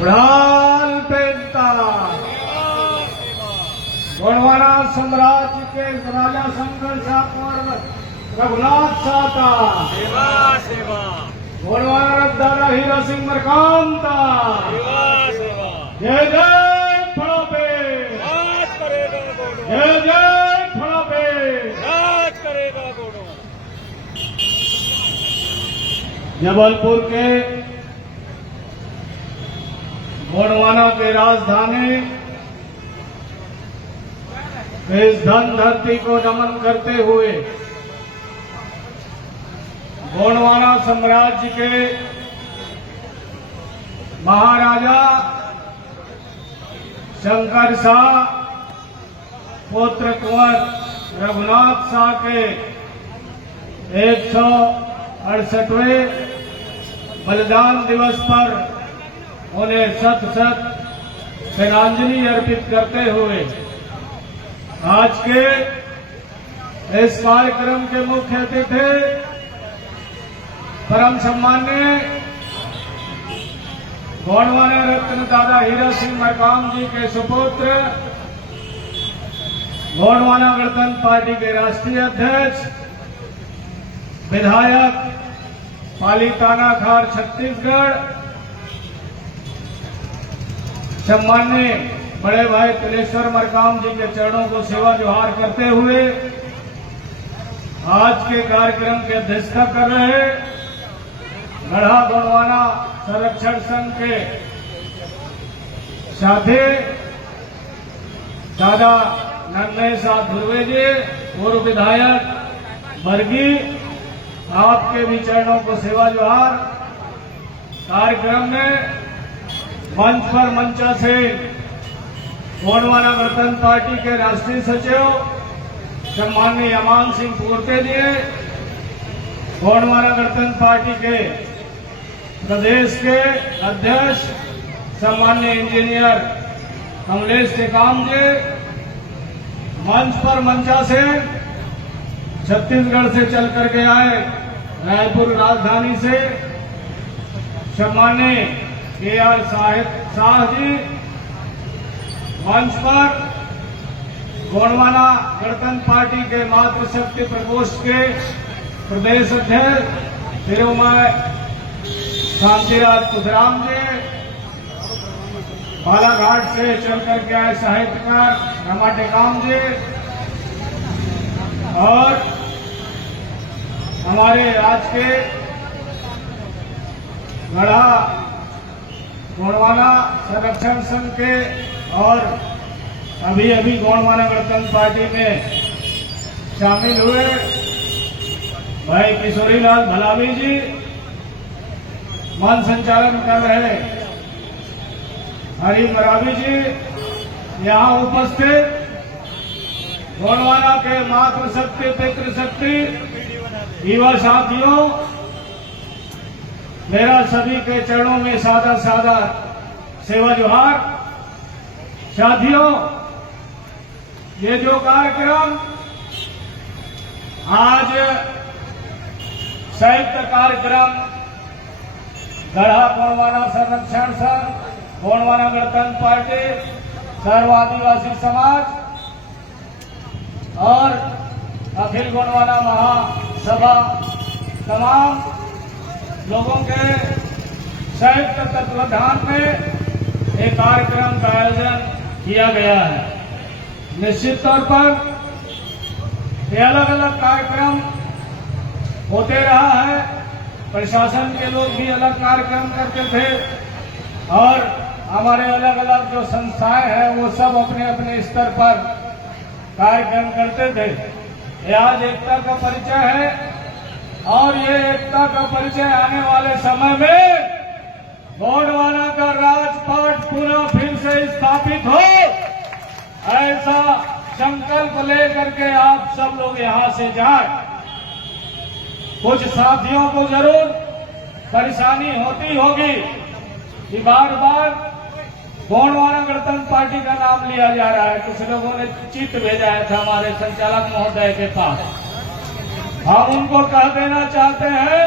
उड़ान पेंता गोंडवाना साम्राज्य के राजा शंकर शाह रघुनाथ साता सेवा सेवा गोंडवाना दादा हीरा सिंह मरकांता सेवा सेवा जय जय फड़ापे राज करेगा गोंडवा जय जय फड़ापे राज करेगा गोंडवा। जबलपुर के गोंडवाना के राजधानी इस धन धरती को नमन करते हुए गोंडवाना साम्राज्य के महाराजा शंकर शाह पुत्र कुंवर रघुनाथ शाह के 168वें बलिदान दिवस पर उन्हें शत शत श्रद्धांजलि अर्पित करते हुए आज के इस कार्यक्रम के मुख्य अतिथि परम सम्मान्य गोंडवाना रत्न दादा हीरा सिंह मरकाम जी के सुपुत्र गोंडवाना गणतंत्र पार्टी के राष्ट्रीय अध्यक्ष विधायक पालीताना खार छत्तीसगढ़ सम्मान्य बड़े भाई तिलेश्वर मरकाम जी के चरणों को सेवा जोहार करते हुए आज के कार्यक्रम की अध्यक्षता कर रहे गढ़ा गोंडवाना संरक्षण संघ के साथी दादा नन्हे शाह धुर्वे जी पूर्व विधायक बरगी, आपके भी चरणों को सेवा जोहार। कार्यक्रम में मंच पर मंचा से गोंडवाना गणतंत्र पार्टी के राष्ट्रीय सचिव सम्माननीय अमान सिंह पोर्ते जी, गोंडवाना गणतंत्र पार्टी के प्रदेश के अध्यक्ष सम्माननीय इंजीनियर कमलेश टेकाम जी, मंच पर मंचा से छत्तीसगढ़ से चल करके आए रायपुर राजधानी से सम्माननीय के.आर. शाह जी, मंच पर गोंडवाना गणतंत्र पार्टी के मातृशक्ति प्रकोष्ठ के प्रदेश अध्यक्ष तिरुमय शांतिराज कुशराम जी, बालाघाट से चल करके आए साहित्यकार रमा टेकाम जी और हमारे आज के गढ़ा गोंडवाना संरक्षण संघ के और अभी अभी गोंडवाना गणतंत्र पार्टी में शामिल हुए भाई किशोरीलाल भलावी जी, मान संचालन कर रहे हरी मरावी जी, यहाँ उपस्थित गोंडवाना के मातृशक्ति पितृशक्ति युवा साथियों, मेरा सभी के चरणों में सादा सादा सेवा जोहार। साथियों, ये जो कार्यक्रम आज संयुक्त कार्यक्रम गढ़ा गोंडवाना संरक्षण संघ, गोंडवाना गणतंत्र पार्टी, सर्व आदिवासी समाज और अखिल गोंडवाना महासभा तमाम लोगों के संयुक्त तत्वाधान में एक कार्यक्रम का आयोजन किया गया है। निश्चित तौर पर ये अलग अलग कार्यक्रम होते रहा है, प्रशासन के लोग भी अलग कार्यक्रम करते थे और हमारे अलग अलग जो संस्थाएं हैं वो सब अपने अपने स्तर पर कार्यक्रम करते थे। ये आज एकता का परिचय है और ये एकता का परिचय आने वाले समय में गोंडवाना का राजपाट पुनः फिर से स्थापित हो, ऐसा संकल्प लेकर के आप सब लोग यहाँ से जाएं। कुछ साथियों को जरूर परेशानी होती होगी कि बार बार गोंडवाना गणतंत्र पार्टी का नाम लिया जा रहा है। कुछ लोगों ने चिट्ठी भेजा है था हमारे संचालक महोदय के पास। हम उनको कह देना चाहते हैं,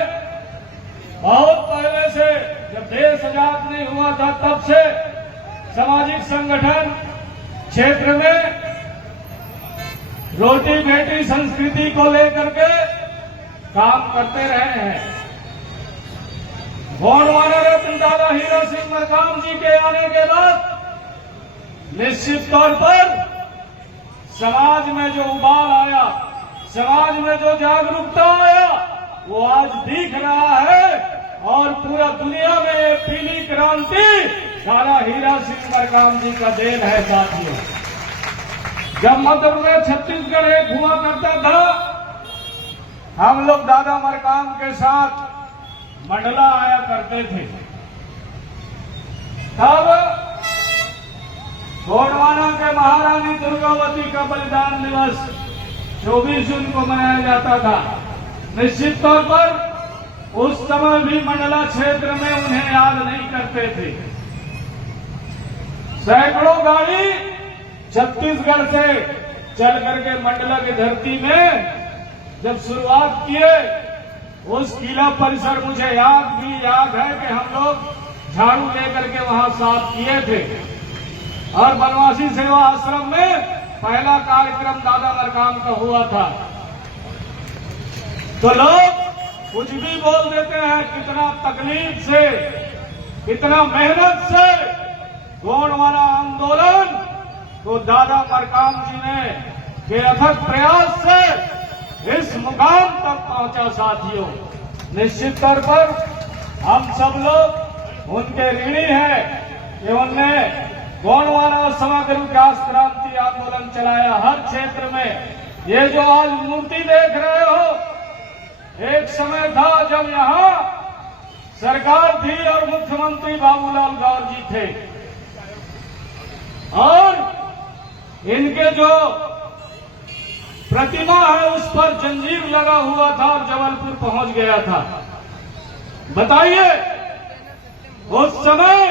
बहुत पहले से जब देश आजाद नहीं हुआ था तब से सामाजिक संगठन क्षेत्र में रोटी बेटी संस्कृति को लेकर के काम करते रहे हैं। गोंडवाना रत्न दादा हीरा सिंह मरकाम जी के आने के बाद निश्चित तौर पर समाज में जो उबाल आया, समाज में जो जागरूकता आया, वो आज दिख रहा है और पूरा दुनिया में ये पीली क्रांति दादा हीरा सिंह मरकाम जी का देन है। साथियों, जब मध्य प्रदेश छत्तीसगढ़ एक हुआ करता था, हम लोग दादा मरकाम के साथ मंडला आया करते थे। तब गोंडवाना के महारानी दुर्गावती का बलिदान दिवस 24 जून को मनाया जाता था। निश्चित तौर पर उस समय भी मंडला क्षेत्र में उन्हें याद नहीं करते थे। सैकड़ों गाड़ी छत्तीसगढ़ से चल करके मंडला की धरती में जब शुरुआत किए, उस किला परिसर मुझे याद है कि हम लोग झाड़ू लेकर के वहां साफ किए थे और बनवासी सेवा आश्रम में पहला कार्यक्रम दादा मरकाम का हुआ था। तो लोग कुछ भी बोल देते हैं, कितना तकलीफ से, कितना मेहनत से गोंडवाना आंदोलन तो दादा मरकाम जी ने के अथक प्रयास से इस मुकाम तक पहुंचा। साथियों, निश्चित तौर पर हम सब लोग उनके ऋणी हैं कि उनने गोंडवाना समग्र विकास क्रांति आंदोलन चलाया हर क्षेत्र में। ये जो आज मूर्ति देख रहे हो, एक समय था जब यहाँ सरकार थी और मुख्यमंत्री बाबूलाल गौर जी थे और इनके जो प्रतिमा है उस पर जंजीर लगा हुआ था और जबलपुर पहुंच गया था। बताइए, उस समय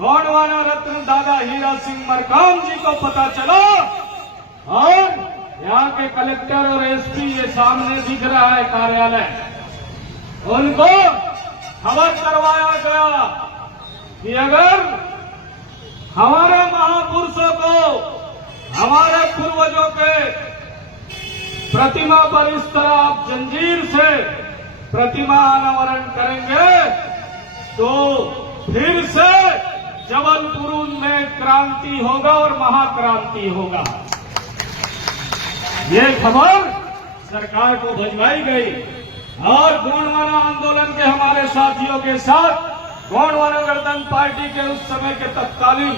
गोंडवाना रत्न दादा हीरा सिंह मरकाम जी को पता चला और यहाँ के कलेक्टर और एसपी, ये सामने दिख रहा है कार्यालय, उनको खबर करवाया गया कि अगर हमारे महापुरुषों को, हमारे पूर्वजों के प्रतिमा पर इस तरह आप जंजीर से प्रतिमा अनावरण करेंगे तो फिर से जबलपुर में क्रांति होगा और महाक्रांति होगा। ये खबर सरकार को भिजवाई गई और गोंडवाना आंदोलन के हमारे साथियों के साथ गोंडवाना गणतंत्र पार्टी के उस समय के तत्कालीन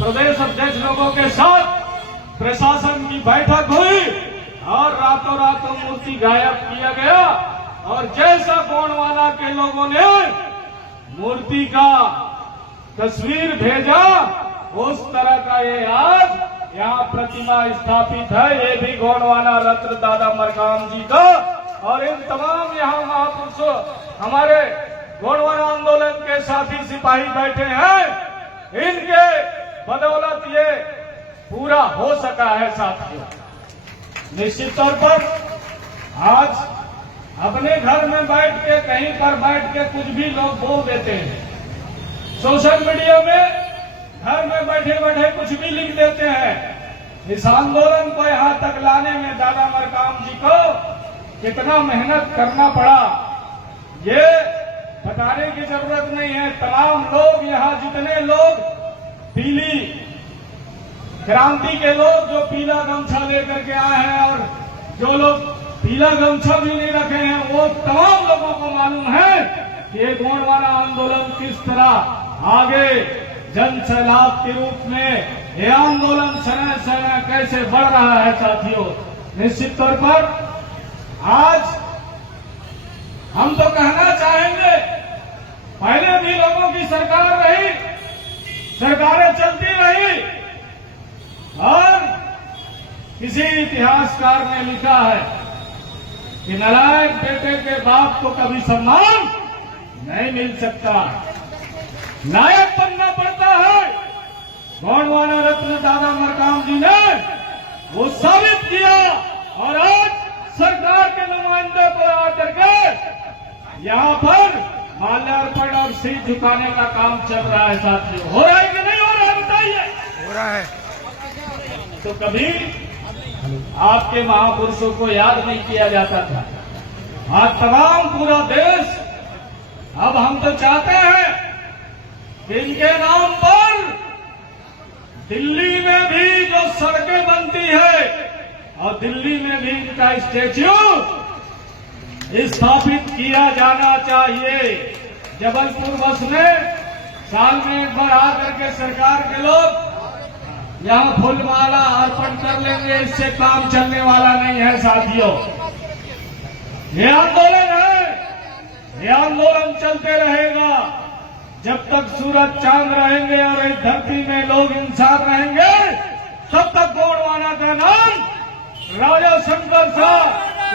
प्रदेश अध्यक्ष लोगों के साथ प्रशासन की बैठक हुई और रातों रातों मूर्ति गायब किया गया और जैसा गोंडवाना के लोगों ने मूर्ति का तस्वीर भेजा, उस तरह का ये आज यहाँ प्रतिमा स्थापित है। ये भी गोंडवाना रत्न दादा मरकाम जी का और इन तमाम यहाँ महापुरुषों, हमारे गोंडवाना आंदोलन के साथी सिपाही बैठे हैं, इनके बदौलत ये पूरा हो सका है। साथियों, निश्चित तौर पर आज अपने घर में बैठ के, कहीं पर बैठ के कुछ भी लोग बोल देते हैं, सोशल मीडिया में घर में बैठे बैठे कुछ भी लिख देते हैं। इस आंदोलन को यहाँ तक लाने में दादा मरकाम जी को कितना मेहनत करना पड़ा, ये बताने की जरूरत नहीं है। तमाम लोग यहाँ, जितने लोग पीली क्रांति के लोग जो पीला गमछा लेकर के आए हैं और जो लोग पीला गमछा भी नहीं रखे हैं, वो तमाम लोगों को मालूम है कि ये गोंडवाना आंदोलन किस तरह आगे जन सैलाब के रूप में ये आंदोलन समय समय कैसे बढ़ रहा है। साथियों, निश्चित तौर पर आज हम तो कहना चाहेंगे, पहले भी लोगों की सरकार रही, सरकारें चलती रही और किसी इतिहासकार ने लिखा है कि नालायक बेटे के बाप को कभी सम्मान नहीं मिल सकता, नायक बनना पड़ता है। गोंडवाना रत्न दादा मरकाम जी ने वो साबित किया और आज सरकार के नुमाइंदे को आकर के यहाँ पर माल्यार्पण और शीश झुकाने का काम चल रहा है साथियों। हो रहा है कि नहीं हो रहा है बताइए। हो रहा है। तो कभी आपके महापुरुषों को याद नहीं किया जाता था। आज तमाम पूरा देश, अब हम तो चाहते हैं कि इनके नाम पर दिल्ली में भी जो सड़कें बनती है और दिल्ली में भी इनका स्टैच्यू स्थापित किया जाना चाहिए। जबलपुर बस में साल में एक बार आकर के सरकार के लोग यहाँ फूलमाला अर्पण कर लेंगे, इससे काम चलने वाला नहीं है साथियों। ये आंदोलन है, ये आंदोलन चलते रहेगा जब तक सूरज चांद रहेंगे और इस धरती में लोग इंसान रहेंगे, तब तक गोंडवाना का नाम राजा शंकर शाह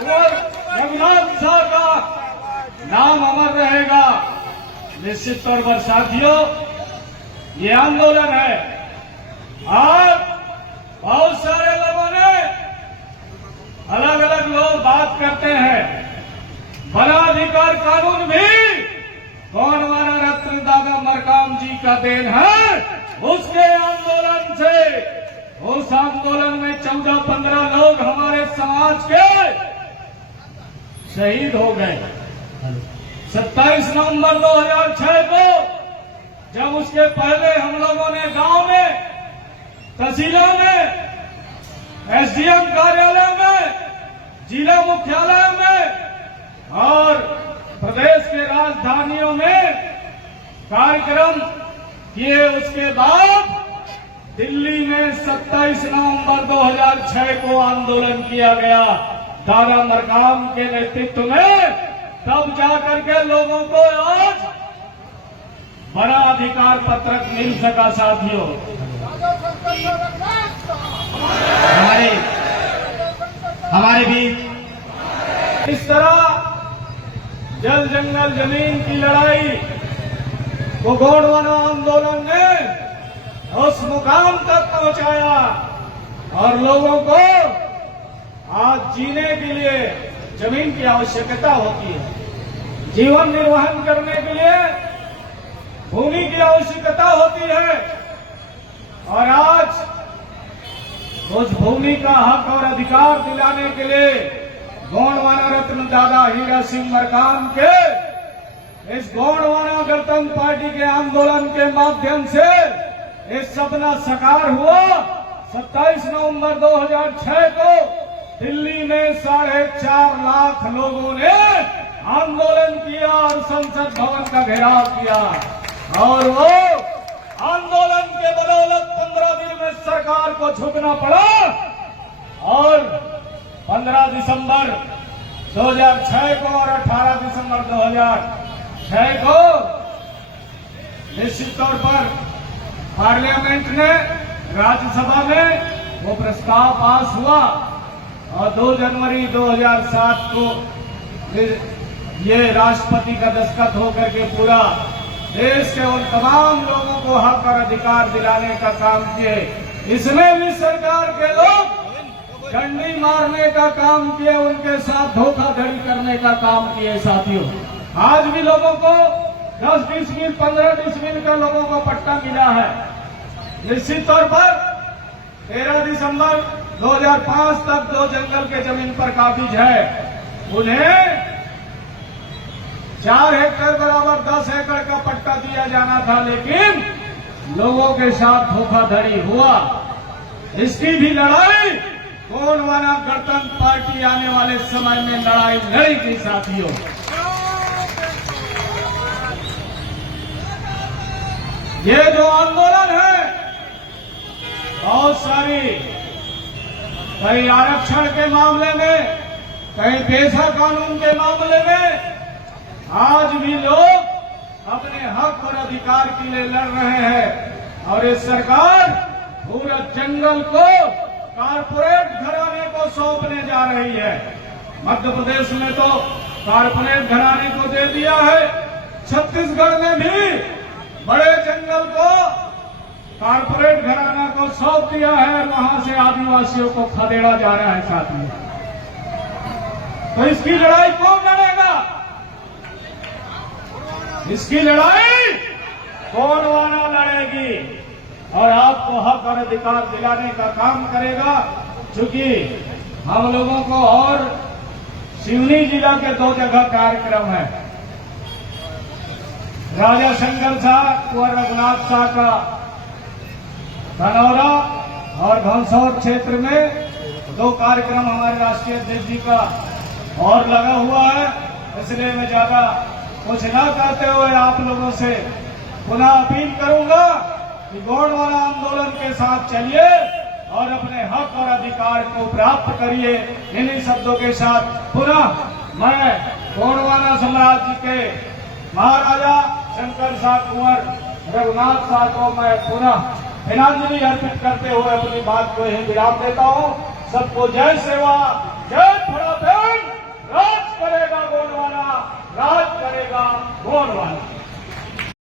और रघुनाथ शाह का नाम अमर रहेगा। निश्चित तौर पर साथियों, ये आंदोलन है। आज बहुत सारे लोगों ने अलग अलग लोग बात करते हैं, वनाधिकार कानून भी गोंडवाना रत्न दादा मरकाम जी का देन है। उसके आंदोलन से, उस आंदोलन में 14-15 लोग हमारे समाज के शहीद हो गए। 27 नवंबर 2006 को जब उसके पहले हम लोगों ने गांव में, तहसीलों में, एसडीएम कार्यालय में, जिला मुख्यालय में और प्रदेश के राजधानियों में कार्यक्रम किए। उसके बाद दिल्ली में 27 नवंबर 2006 को आंदोलन किया गया दादा मरकाम के नेतृत्व में। तब जाकर के लोगों को आज बड़ा अधिकार पत्रक मिल सका साथियों। हमारे भी इस तरह जल जंगल जमीन की लड़ाई को गोंडवाना आंदोलन ने उस मुकाम तक पहुंचाया और लोगों को आज जीने के लिए जमीन की आवश्यकता होती है, जीवन निर्वहन करने के लिए भूमि की आवश्यकता होती है। और आज उस भूमि का हक और अधिकार दिलाने के लिए गोंडवाना रत्न दादा हीरा सिंह मरकाम के इस गोंडवाना गणतंत्र पार्टी के आंदोलन के माध्यम से ये सपना साकार हुआ। 27 नवंबर 2006 को दिल्ली में 4.5 लाख लोगों ने आंदोलन किया और संसद भवन का घेराव किया और वो आंदोलन के बदौलत 15 दिन में सरकार को झुकना पड़ा और 15 दिसंबर 2006 को और 18 दिसंबर 2006 को निश्चित तौर पर पार्लियामेंट ने, राज्यसभा में वो प्रस्ताव पास हुआ और 2 जनवरी 2007 को ये राष्ट्रपति का दस्तखत होकर के पूरा देश के उन तमाम लोगों को हक और अधिकार दिलाने का काम किए। इसमें भी सरकार के लोग डंडी मारने का काम किए, उनके साथ धोखाधड़ी करने का काम किए साथियों। आज भी लोगों को 10 डिसमिल 15 डिसमिल का लोगों को पट्टा मिला है। निश्चित तौर पर 13 दिसंबर 2005 तक 2 जंगल के जमीन पर काबिज है, उन्हें 4 हेक्टेयर बराबर 10 एकड़ का पट्टा दिया जाना था, लेकिन लोगों के साथ धोखाधड़ी हुआ। इसकी भी लड़ाई गोंडवाना गणतंत्र पार्टी आने वाले समय में लड़ाई लड़ेगी साथियों। ये जो आंदोलन है बहुत सारी, कहीं आरक्षण के मामले में, कहीं पेशा कानून के मामले में, आज भी लोग अपने हक और अधिकार के लिए लड़ रहे हैं और ये सरकार पूरा जंगल को कारपोरेट घराने को सौंपने जा रही है। मध्य प्रदेश में तो कारपोरेट घराने को दे दिया है, छत्तीसगढ़ में भी बड़े जंगल को कारपोरेट घराना को सौंप दिया है, वहां से आदिवासियों को खदेड़ा जा रहा है साथियों। तो इसकी लड़ाई कौन लड़ेगा? इसकी लड़ाई गोंडवाना लड़ेगी और आपको हक और अधिकार दिलाने का काम करेगा। चूंकि हम लोगों को और सिवनी जिला के 2 जगह कार्यक्रम है। राजा शंकर शाह कुंवर रघुनाथ शाह का धनौरा और घनसौर क्षेत्र में 2 कार्यक्रम हमारे राष्ट्रीय अध्यक्ष जी का और लगा हुआ है। इसलिए मैं ज्यादा कुछ न कहते हुए आप लोगों से पुनः अपील करूंगा कि गोंडवाना आंदोलन के साथ चलिए और अपने हक और अधिकार को प्राप्त करिए। इन्हीं शब्दों के साथ पुनः मैं गोंडवाना साम्राज्य के महाराजा शंकर शाह कुंवर रघुनाथ शाह को मैं पुनः श्रद्धांजलि अर्पित करते हुए अपनी बात को यही विराम देता हूँ। सबको जय सेवा, जय फटाफट। राज करेगा गोंडवाना, राज करेगा गोंडवाना।